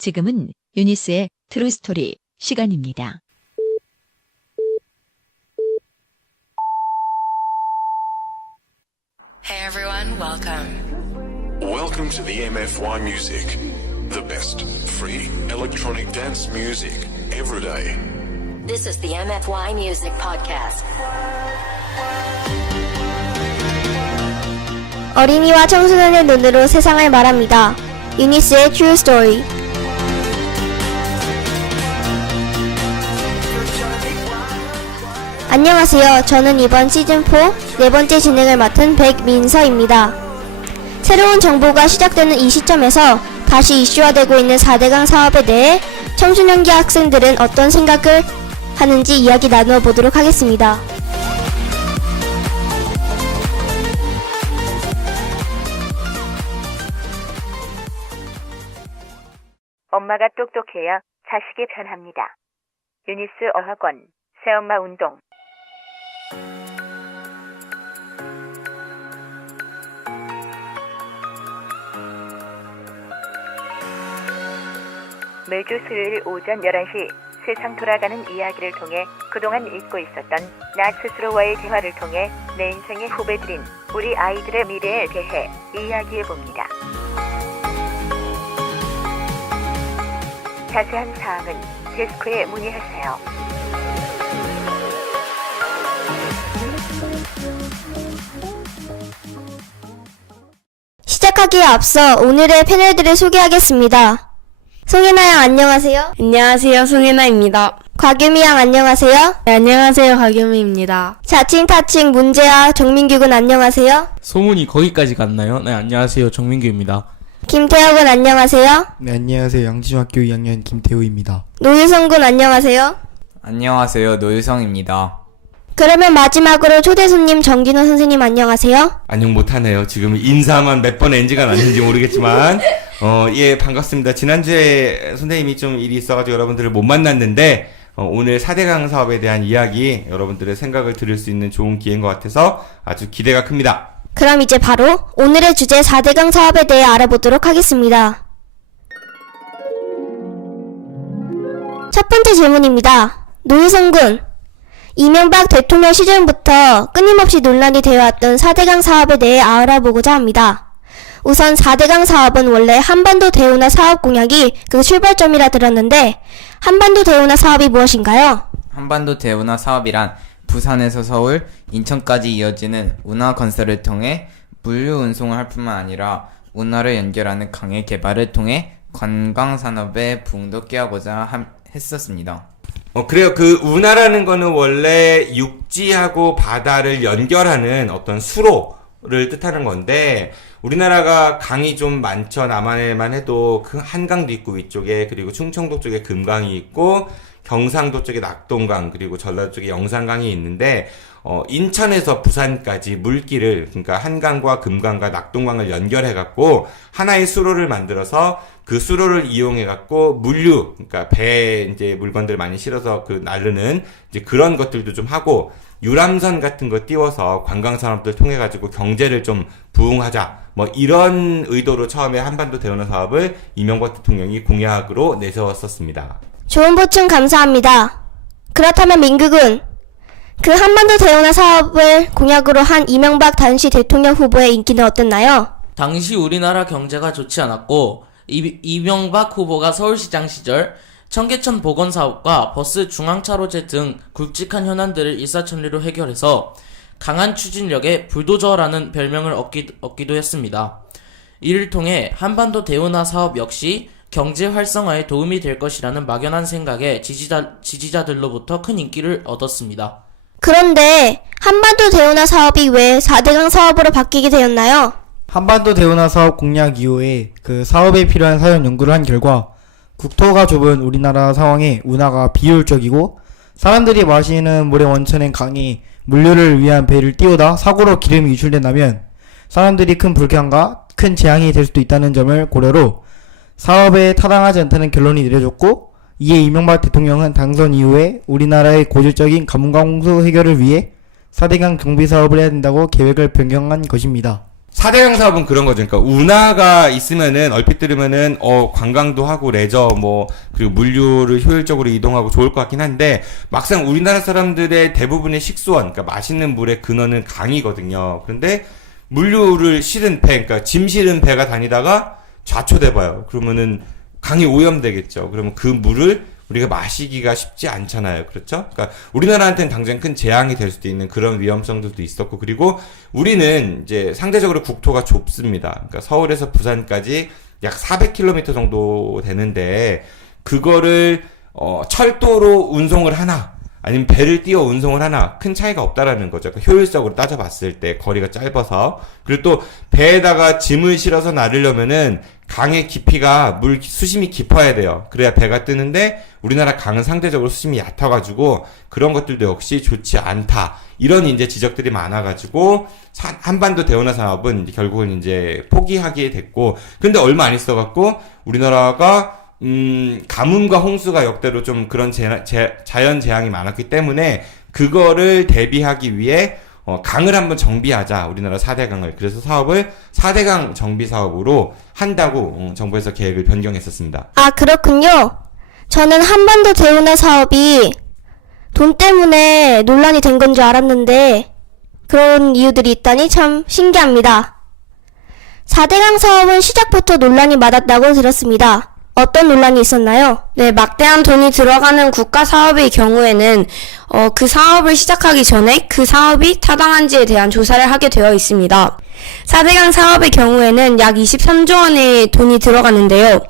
지금은 유니스의 트루스토리 시간입니다. Hey everyone, welcome. Welcome to the MFY Music, the best free electronic dance music every day. This is the MFY Music Podcast. 어린이와 청소년의 눈으로 세상을 말합니다. 유니스의 True Story. 안녕하세요. 저는 이번 시즌4 4번째 진행을 맡은 백민서입니다. 새로운 정보가 시작되는 이 시점에서 다시 이슈화되고 있는 4대강 사업에 대해 청소년기 학생들은 어떤 생각을 하는지 이야기 나누어 보도록 하겠습니다. 엄마가 똑똑해야 자식이 편합니다. 유니스 어학원 새엄마 운동. 매주 수요일 오전 11시 세상 돌아가는 이야기를 통해 그동안 잊고 있었던 나 스스로와의 대화를 통해 내 인생의 후배들인 우리 아이들의 미래에 대해 이야기해봅니다. 자세한 사항은 데스크에 문의하세요. 시작하기에 앞서 오늘의 패널들을 소개하겠습니다. 송혜나 양 안녕하세요. 안녕하세요, 송혜나입니다. 곽유미 양 안녕하세요. 네, 안녕하세요, 곽유미입니다. 자칭 타칭 문재아 정민규 군 안녕하세요. 소문이 거기까지 갔나요? 네, 안녕하세요. 정민규입니다. 김태혁 군 안녕하세요. 네, 안녕하세요. 양진중학교 2학년 김태우입니다. 노유성 군 안녕하세요. 안녕하세요, 노유성입니다. 그러면 마지막으로 초대 손님 정진호 선생님 안녕하세요. 안녕 못하네요. 지금 인사만 몇 번 NG가 났는지 모르겠지만 예, 반갑습니다. 지난주에 선생님이 좀 일이 있어가지고 여러분들을 못 만났는데 오늘 4대강 사업에 대한 이야기, 여러분들의 생각을 들을 수 있는 좋은 기회인 것 같아서 아주 기대가 큽니다. 그럼 이제 바로 오늘의 주제 4대강 사업에 대해 알아보도록 하겠습니다. 첫 번째 질문입니다. 노유성 군, 이명박 대통령 시절부터 끊임없이 논란이 되어왔던 4대강 사업에 대해 알아보고자 합니다. 우선 4대강 사업은 원래 한반도 대운하 사업 공약이 그 출발점이라 들었는데 한반도 대운하 사업이 무엇인가요? 한반도 대운하 사업이란 부산에서 서울, 인천까지 이어지는 운하 건설을 통해 물류 운송을 할 뿐만 아니라 운하를 연결하는 강의 개발을 통해 관광산업의 부흥도 꾀하고자 했었습니다. 그래요. 그 운하라는 거는 원래 육지하고 바다를 연결하는 어떤 수로를 뜻하는 건데, 우리나라가 강이 좀 많죠. 남한에만 해도 그 한강도 있고 위쪽에, 그리고 충청도 쪽에 금강이 있고, 경상도 쪽에 낙동강, 그리고 전라도 쪽에 영산강이 있는데, 인천에서 부산까지 물길을, 그러니까 한강과 금강과 낙동강을 연결해갖고 하나의 수로를 만들어서 그 수로를 이용해갖고 물류, 그러니까 배에 이제 물건들 많이 실어서 그 나르는 이제 그런 것들도 좀 하고, 유람선 같은 거 띄워서 관광산업들 통해가지고 경제를 좀 부흥하자, 뭐 이런 의도로 처음에 한반도 대운하 사업을 이명박 대통령이 공약으로 내세웠었습니다. 좋은 보충 감사합니다. 그렇다면 민규군, 그 한반도 대운하 사업을 공약으로 한 이명박 당시 대통령 후보의 인기는 어땠나요? 당시 우리나라 경제가 좋지 않았고 이명박 후보가 서울시장 시절 청계천 복원사업과 버스 중앙차로제 등 굵직한 현안들을 일사천리로 해결해서 강한 추진력의 불도저라는 별명을 얻기도 했습니다. 이를 통해 한반도 대운하 사업 역시 경제 활성화에 도움이 될 것이라는 막연한 생각에 지지자들로부터 큰 인기를 얻었습니다. 그런데 한반도 대운하 사업이 왜 4대강 사업으로 바뀌게 되었나요? 한반도 대운하 사업 공약 이후에 그 사업에 필요한 사전 연구를 한 결과 국토가 좁은 우리나라 상황에 운하가 비효율적이고 사람들이 마시는 물의 원천인 강에 물류를 위한 배를 띄우다 사고로 기름이 유출된다면 사람들이 큰 불쾌함과 큰 재앙이 될 수도 있다는 점을 고려로 사업에 타당하지 않다는 결론이 내려졌고, 이에 이명박 대통령은 당선 이후에 우리나라의 고질적인 가뭄과 홍수 해결을 위해 4대강 경비 사업을 해야 된다고 계획을 변경한 것입니다. 4대강 사업은 그런 거죠. 그러니까 운하가 있으면은 얼핏 들으면은 관광도 하고 레저 그리고 물류를 효율적으로 이동하고 좋을 것 같긴 한데 막상 우리나라 사람들의 대부분의 식수원, 그러니까 맛있는 물의 근원은 강이거든요. 그런데 물류를 실은 배, 그러니까 짐 실은 배가 다니다가 좌초돼봐요. 그러면은 강이 오염되겠죠. 그러면 그 물을 우리가 마시기가 쉽지 않잖아요. 그렇죠? 그러니까 우리나라한테는 당장 큰 재앙이 될 수도 있는 그런 위험성들도 있었고, 그리고 우리는 이제 상대적으로 국토가 좁습니다. 그러니까 서울에서 부산까지 약 400km 정도 되는데 그거를 철도로 운송을 하나 아니면 배를 띄워 운송을 하나 큰 차이가 없다라는 거죠. 그러니까 효율적으로 따져봤을 때 거리가 짧아서. 그리고 또 배에다가 짐을 실어서 나르려면은 강의 깊이가 물 수심이 깊어야 돼요. 그래야 배가 뜨는데 우리나라 강은 상대적으로 수심이 얕아가지고 그런 것들도 역시 좋지 않다. 이런 이제 지적들이 많아가지고 한반도 대운하 사업은 결국은 이제 포기하게 됐고, 근데 얼마 안 있어갖고 우리나라가 가뭄과 홍수가 역대로 좀 그런 자연 재앙이 많았기 때문에 그거를 대비하기 위해 강을 한번 정비하자, 우리나라 4대강을. 그래서 사업을 4대강 정비 사업으로 한다고 정부에서 계획을 변경했었습니다. 아, 그렇군요. 저는 한반도 대운하 사업이 돈 때문에 논란이 된 건 줄 알았는데 그런 이유들이 있다니 참 신기합니다. 4대강 사업은 시작부터 논란이 많았다고 들었습니다. 어떤 논란이 있었나요? 네, 막대한 돈이 들어가는 국가 사업의 경우에는 그 사업을 시작하기 전에 그 사업이 타당한지에 대한 조사를 하게 되어 있습니다. 4대강 사업의 경우에는 약 23조 원의 돈이 들어가는데요.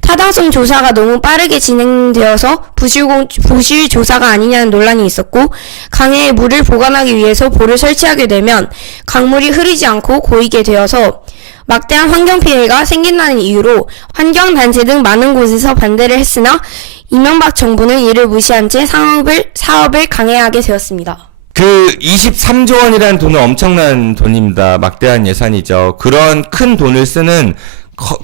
타당성 조사가 너무 빠르게 진행되어서 부실 조사가 아니냐는 논란이 있었고, 강에 물을 보관하기 위해서 보를 설치하게 되면 강물이 흐르지 않고 고이게 되어서 막대한 환경 피해가 생긴다는 이유로 환경단체 등 많은 곳에서 반대를 했으나 이명박 정부는 이를 무시한 채 사업을 강행하게 되었습니다. 그 23조 원이라는 돈은 엄청난 돈입니다. 막대한 예산이죠. 그런 큰 돈을 쓰는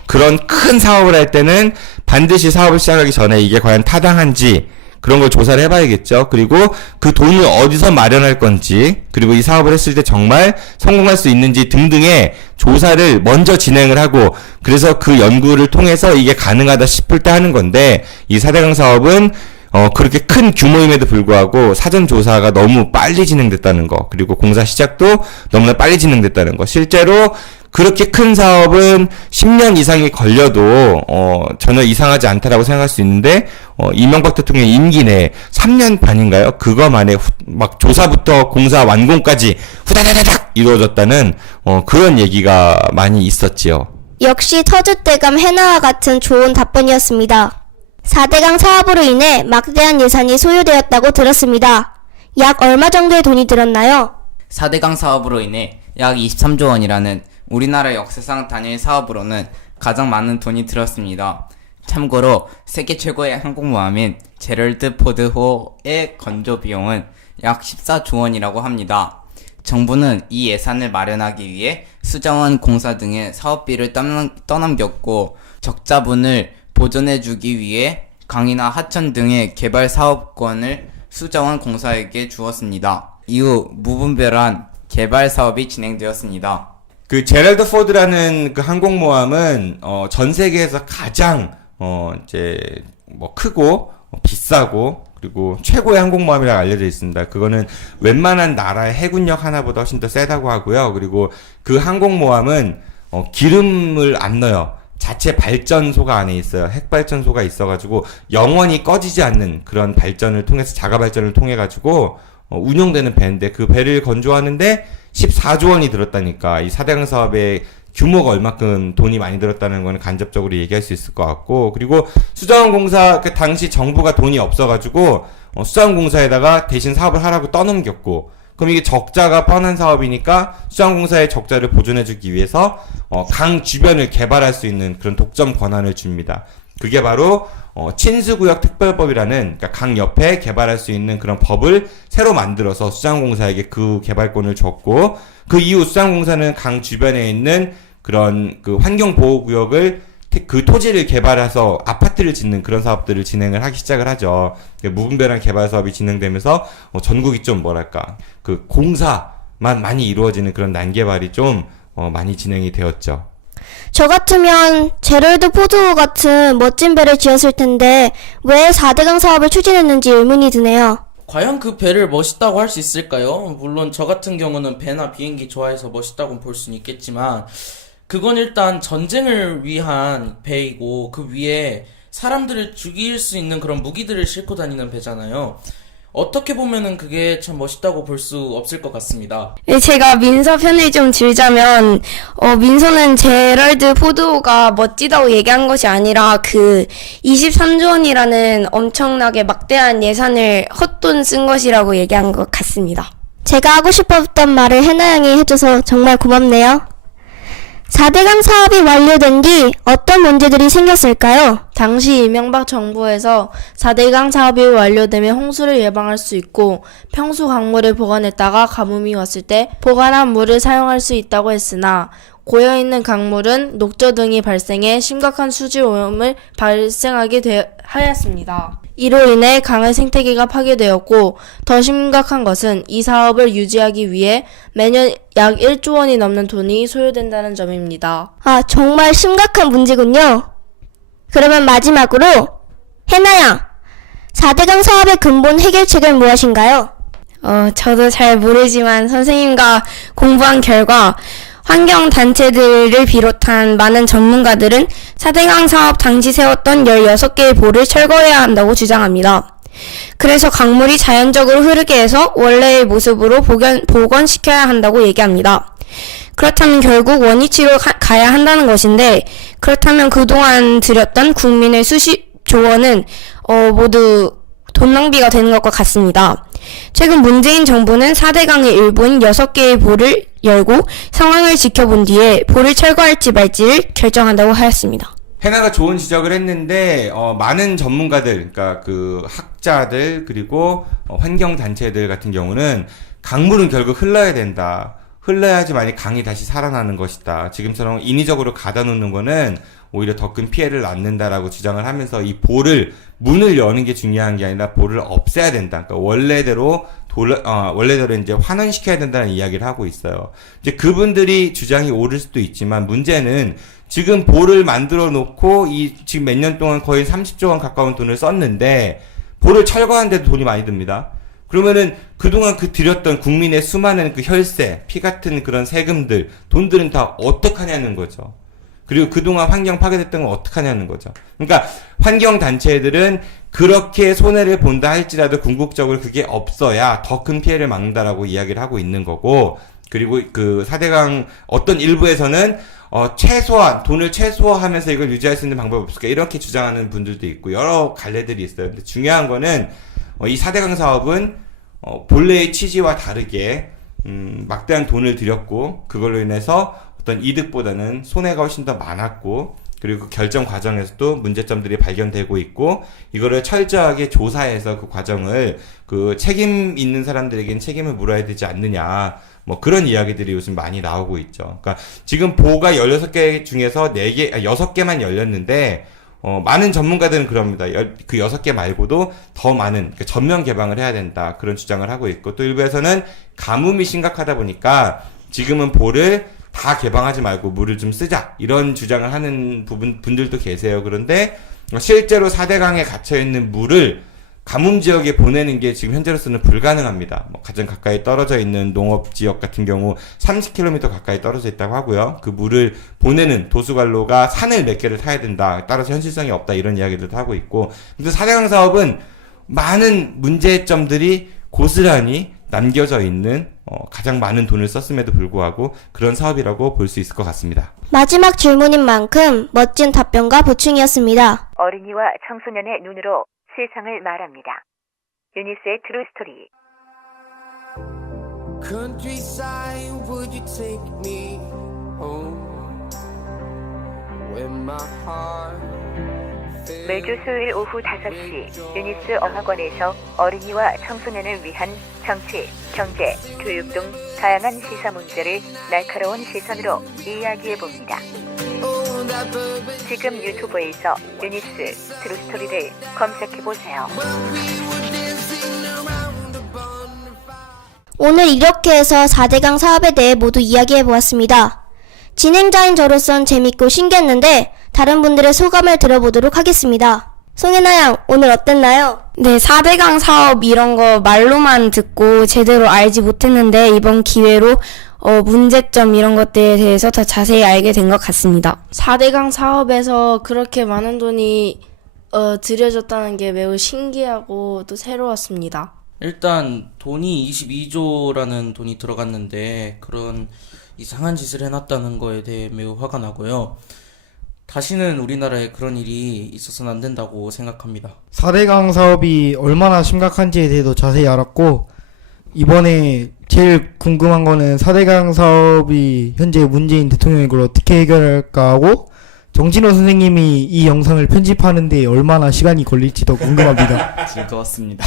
그런 큰 사업을 할 때는 반드시 사업을 시작하기 전에 이게 과연 타당한지 그런 걸 조사를 해봐야겠죠. 그리고 그 돈을 어디서 마련할 건지, 그리고 이 사업을 했을 때 정말 성공할 수 있는지 등등의 조사를 먼저 진행을 하고, 그래서 그 연구를 통해서 이게 가능하다 싶을 때 하는 건데, 이 4대강 사업은 그렇게 큰 규모임에도 불구하고 사전 조사가 너무 빨리 진행됐다는 거, 그리고 공사 시작도 너무나 빨리 진행됐다는 거. 실제로 그렇게 큰 사업은 10년 이상이 걸려도 전혀 이상하지 않다라고 생각할 수 있는데 이명박 대통령 임기 내에 3년 반인가요? 그거 만에 막 조사부터 공사 완공까지 후다다다닥 이루어졌다는 그런 얘기가 많이 있었지요. 역시 터줏대감 해나와 같은 좋은 답변이었습니다. 4대강 사업으로 인해 막대한 예산이 소요되었다고 들었습니다. 약 얼마 정도의 돈이 들었나요? 4대강 사업으로 인해 약 23조 원이라는 우리나라 역사상 단일 사업으로는 가장 많은 돈이 들었습니다. 참고로 세계 최고의 항공모함인 제럴드 포드 호의 건조 비용은 약 14조 원이라고 합니다. 정부는 이 예산을 마련하기 위해 수자원 공사 등의 사업비를 떠넘겼고, 적자분을 보전해주기 위해 강이나 하천 등의 개발 사업권을 수자원 공사에게 주었습니다. 이후 무분별한 개발 사업이 진행되었습니다. 그 제럴드 포드라는 그 항공모함은 전 세계에서 가장 이제 크고 비싸고 그리고 최고의 항공모함이라고 알려져 있습니다. 그거는 웬만한 나라의 해군력 하나보다 훨씬 더 세다고 하고요. 그리고 그 항공모함은 기름을 안 넣어요. 자체 발전소가 안에 있어요. 핵발전소가 있어가지고 영원히 꺼지지 않는 그런 발전을 통해서, 자가 발전을 통해가지고 운용되는 배인데, 그 배를 건조하는데 14조 원이 들었다니까. 이 4대강 사업의 규모가 얼마큼 돈이 많이 들었다는 거는 간접적으로 얘기할 수 있을 것 같고, 그리고 수자원 공사, 그 당시 정부가 돈이 없어가지고 수자원 공사에다가 대신 사업을 하라고 떠넘겼고, 그럼 이게 적자가 뻔한 사업이니까 수자원 공사의 적자를 보존해주기 위해서 강 주변을 개발할 수 있는 그런 독점 권한을 줍니다. 그게 바로 친수구역 특별법이라는, 그러니까 강 옆에 개발할 수 있는 그런 법을 새로 만들어서 수자원공사에게 그 개발권을 줬고, 그 이후 수자원공사는 강 주변에 있는 그런 그 환경보호구역을, 그 토지를 개발해서 아파트를 짓는 그런 사업들을 진행을 하기 시작을 하죠. 무분별한 개발 사업이 진행되면서 전국이 좀 그 공사만 많이 이루어지는 그런 난개발이 좀 많이 진행이 되었죠. 저 같으면 제럴드 포드 같은 멋진 배를 지었을 텐데 왜 4대강 사업을 추진했는지 의문이 드네요. 과연 그 배를 멋있다고 할 수 있을까요? 물론 저 같은 경우는 배나 비행기 좋아해서 멋있다고 볼 수는 있겠지만 그건 일단 전쟁을 위한 배이고 그 위에 사람들을 죽일 수 있는 그런 무기들을 싣고 다니는 배잖아요. 어떻게 보면은 그게 참 멋있다고 볼 수 없을 것 같습니다. 제가 민서 편을 좀 들자면, 민서는 제럴드 포드호가 멋지다고 얘기한 것이 아니라 그 23조 원이라는 엄청나게 막대한 예산을 헛돈 쓴 것이라고 얘기한 것 같습니다. 제가 하고 싶었던 말을 해나 양이 해줘서 정말 고맙네요. 4대강 사업이 완료된 뒤 어떤 문제들이 생겼을까요? 당시 이명박 정부에서 4대강 사업이 완료되면 홍수를 예방할 수 있고 평수 강물을 보관했다가 가뭄이 왔을 때 보관한 물을 사용할 수 있다고 했으나 고여있는 강물은 녹조 등이 발생해 심각한 수질 오염을 발생하게 하였습니다. 이로 인해 강의 생태계가 파괴되었고 더 심각한 것은 이 사업을 유지하기 위해 매년 약 1조 원이 넘는 돈이 소요된다는 점입니다. 아, 정말 심각한 문제군요. 그러면 마지막으로 해나 양, 4대강 사업의 근본 해결책은 무엇인가요? 저도 잘 모르지만 선생님과 공부한 결과 환경단체들을 비롯한 많은 전문가들은 4대강 사업 당시 세웠던 16개의 보를 철거해야 한다고 주장합니다. 그래서 강물이 자연적으로 흐르게 해서 원래의 모습으로 복원시켜야 한다고 얘기합니다. 그렇다면 결국 원위치로 가야 한다는 것인데, 그렇다면 그동안 들였던 국민의 수십조 원은 모두 돈 낭비가 되는 것과 같습니다. 최근 문재인 정부는 4대강의 일부인 6개의 보를 열고 상황을 지켜본 뒤에 보를 철거할지 말지를 결정한다고 하였습니다. 해나가 좋은 지적을 했는데 많은 전문가들, 그러니까 그 학자들 그리고 환경단체들 같은 경우는 강물은 결국 흘러야 된다. 흘러야지만이 강이 다시 살아나는 것이다. 지금처럼 인위적으로 가다 놓는 거는 오히려 더 큰 피해를 낳는다라고 주장을 하면서 이 보를 문을 여는 게 중요한 게 아니라 보를 없애야 된다. 그러니까 원래대로 이제 환원시켜야 된다는 이야기를 하고 있어요. 이제 그분들이 주장이 옳을 수도 있지만 문제는 지금 보를 만들어 놓고 지금 몇 년 동안 거의 30조 원 가까운 돈을 썼는데 보를 철거하는데도 돈이 많이 듭니다. 그러면은 그동안 들였던 국민의 수많은 그 혈세, 피 같은 그런 세금들, 돈들은 다 어떡하냐는 거죠. 그리고 그동안 환경 파괴됐던 건 어떡하냐는 거죠. 그러니까 환경단체들은 그렇게 손해를 본다 할지라도 궁극적으로 그게 없어야 더 큰 피해를 막는다라고 이야기를 하고 있는 거고, 그리고 그 4대강 어떤 일부에서는 최소한 돈을 최소화하면서 이걸 유지할 수 있는 방법이 없을까 이렇게 주장하는 분들도 있고 여러 갈래들이 있어요. 근데 중요한 거는 이 4대강 사업은 본래의 취지와 다르게 막대한 돈을 들였고 그걸로 인해서 어떤 이득보다는 손해가 훨씬 더 많았고, 그리고 그 결정 과정에서도 문제점들이 발견되고 있고, 이거를 철저하게 조사해서 그 과정을 그 책임 있는 사람들에겐 책임을 물어야 되지 않느냐, 뭐 그런 이야기들이 요즘 많이 나오고 있죠. 그러니까 지금 보가 16개 중에서 6개만 열렸는데 많은 전문가들은 그럽니다. 그 6개 말고도 더 많은 전면 개방을 해야 된다, 그런 주장을 하고 있고, 또 일부에서는 가뭄이 심각하다 보니까 지금은 보를 다 개방하지 말고 물을 좀 쓰자, 이런 주장을 하는 분들도 계세요. 그런데 실제로 4대강에 갇혀있는 물을 가뭄 지역에 보내는 게 지금 현재로서는 불가능합니다. 가장 가까이 떨어져 있는 농업 지역 같은 경우 30km 가까이 떨어져 있다고 하고요. 그 물을 보내는 도수관로가 산을 몇 개를 타야 된다, 따라서 현실성이 없다, 이런 이야기들도 하고 있고. 그래서 4대강 사업은 많은 문제점들이 고스란히 남겨져 있는 가장 많은 돈을 썼음에도 불구하고 그런 사업이라고 볼 수 있을 것 같습니다. 마지막 질문인 만큼 멋진 답변과 보충이었습니다. 어린이와 청소년의 눈으로 세상을 말합니다. 유니스의 트루 스토리. Countryside, would you take me home? When my heart 매주 수요일 오후 5시 유니스 어학원에서 어린이와 청소년을 위한 정치, 경제, 교육 등 다양한 시사 문제를 날카로운 시선으로 이야기해봅니다. 지금 유튜브에서 유니스 트루스토리를 검색해보세요. 오늘 이렇게 해서 4대강 사업에 대해 모두 이야기해보았습니다. 진행자인 저로선 재밌고 신기했는데 다른 분들의 소감을 들어보도록 하겠습니다. 송혜나 양, 오늘 어땠나요? 네, 4대강 사업 이런 거 말로만 듣고 제대로 알지 못했는데 이번 기회로 문제점 이런 것들에 대해서 더 자세히 알게 된 것 같습니다. 4대강 사업에서 그렇게 많은 돈이 들여졌다는 게 매우 신기하고 또 새로웠습니다. 일단 돈이 22조라는 돈이 들어갔는데 그런 이상한 짓을 해놨다는 거에 대해 매우 화가 나고요. 다시는 우리나라에 그런 일이 있어서는 안 된다고 생각합니다. 4대강 사업이 얼마나 심각한지에 대해서 자세히 알았고, 이번에 제일 궁금한 거는 4대강 사업이 현재 문재인 대통령이 이걸 어떻게 해결할까 하고, 정진호 선생님이 이 영상을 편집하는데 얼마나 시간이 걸릴지 더 궁금합니다. 즐거웠습니다.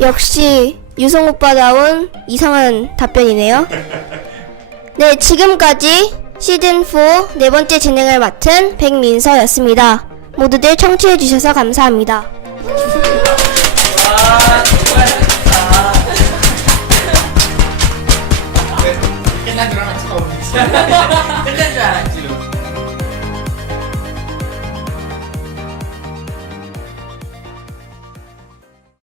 역시 유성 오빠다운 이상한 답변이네요. 네, 지금까지 시즌4 네 번째 진행을 맡은 백민서였습니다. 모두들 청취해주셔서 감사합니다. 끝난 드라마 찍어보겠습니다.